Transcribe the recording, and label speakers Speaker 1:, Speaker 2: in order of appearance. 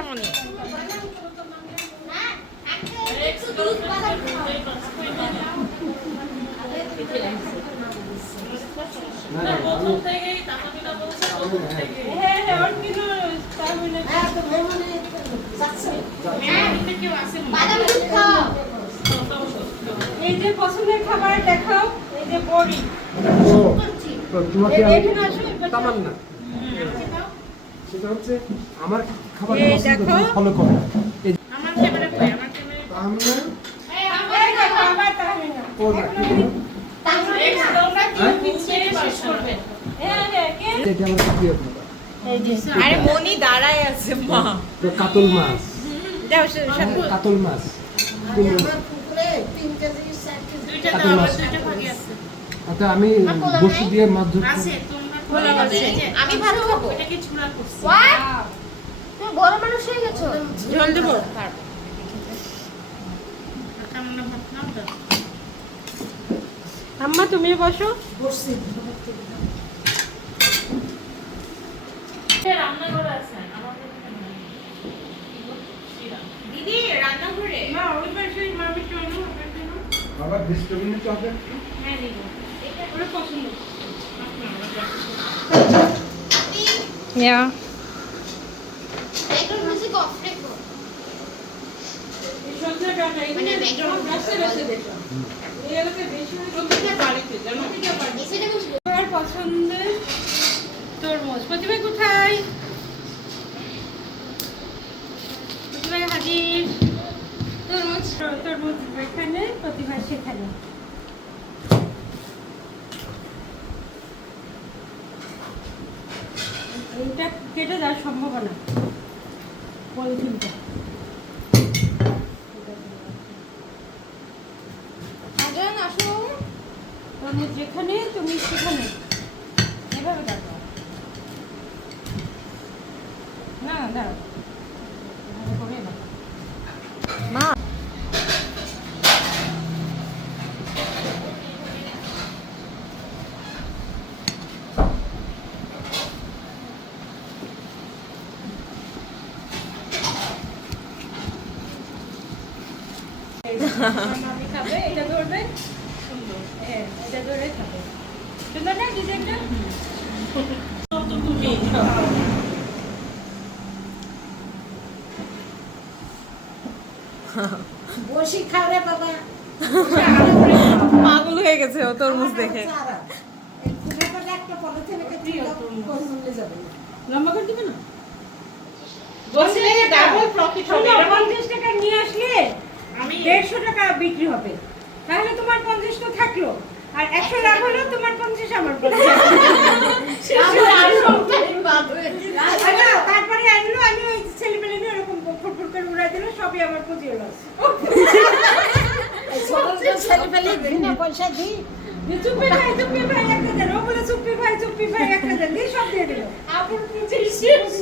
Speaker 1: মনে
Speaker 2: খাও
Speaker 3: এই যে পছন্দের খাবার দেখাও এই যে বড়ি।
Speaker 4: তোমাকে
Speaker 3: এই
Speaker 4: আমি
Speaker 3: এখানে আসো এবার
Speaker 4: তামান না সেটা হচ্ছে আমার খাবার ফলো করে। হ্যাঁ?
Speaker 5: করবে?
Speaker 3: হ্যাঁ হ্যাঁ
Speaker 1: আরে মনি দাঁড়ায় আছে মা।
Speaker 4: কাতল মাছ। কাতল মাছ। আচ্ছা আমি বসে দিয়ে মাছ ধরতে
Speaker 1: আমি ভাত খাব।
Speaker 5: ওটাকে চূড়া করছি
Speaker 2: তুমি বড় মানুষ হয়ে গেছো
Speaker 3: জল দেবো
Speaker 5: তাতামিনা ভাত নাও তো
Speaker 3: আম্মা তুমি বসো
Speaker 5: রান্নাঘর আছে আমাদের।
Speaker 1: দিদি রান্নাঘরে
Speaker 3: মা ওই পাশে মামি চলো ওই পাশে
Speaker 4: বাবা ডিস্টার্বিং তো হবে
Speaker 5: হ্যাঁ নিব
Speaker 3: ওরা পছন্দ
Speaker 1: ইয়া
Speaker 2: ব্যাকগ্রাউন্ড মিউজিক অফ রেখো
Speaker 3: এই সবজিটা না এই
Speaker 2: মানে
Speaker 3: যে
Speaker 2: background
Speaker 3: গাছে গাছে দেখো এই এলাকায় বেশি হয় প্রতিটা বাড়িতে জানো
Speaker 2: এই সাইডে বসবো
Speaker 3: আমার পছন্দের তরমুজ। প্রতিভা কোথায়? প্রতিভা হাজির। তরমুজ। তরমুজ এখানে প্রতিভা সেখানে। এইটা কেটে যাওয়ার সম্ভাবনা। পলিথিনটা। যেখানে তুমি সেখানে। এভাবে দেখো। না না করে না এটা ধরবে সুন্দর। হ্যাঁ এটা ধরে খাবে। সুন্দর না ডিজাইনটা
Speaker 5: তুমি
Speaker 6: বসি খাবে বাবা।
Speaker 1: পাগল হয়ে গেছে ও তরমুজ দেখে।
Speaker 3: লম্বা করে দিবে না?
Speaker 5: বসে ডাবল প্রফিট হবে।
Speaker 3: শোনো,
Speaker 5: এরকম
Speaker 3: পঞ্চাশ টাকা নিয়ে আসলে দেড়শো টাকা বিক্রি হবে। তাহলে তোমার পঞ্চাশ তো থাকল। আর একশো লাভ হলো তোমার পঞ্চাশ আমার আচ্ছা, তারপরে আনলো আমি ওই নিয়ে ওরকম ফুটফুট করে উড়াই দিল সবই আমার পুঁজি হলো।
Speaker 6: পয়সা দিই।
Speaker 3: চুপি ভাই চুপি ভাই একটা দেন ও বলে চুপি ভাই চুপি ভাই একটা দেন দিয়ে সব দিয়ে দিল।
Speaker 5: আপুর পুঁজি শেষ।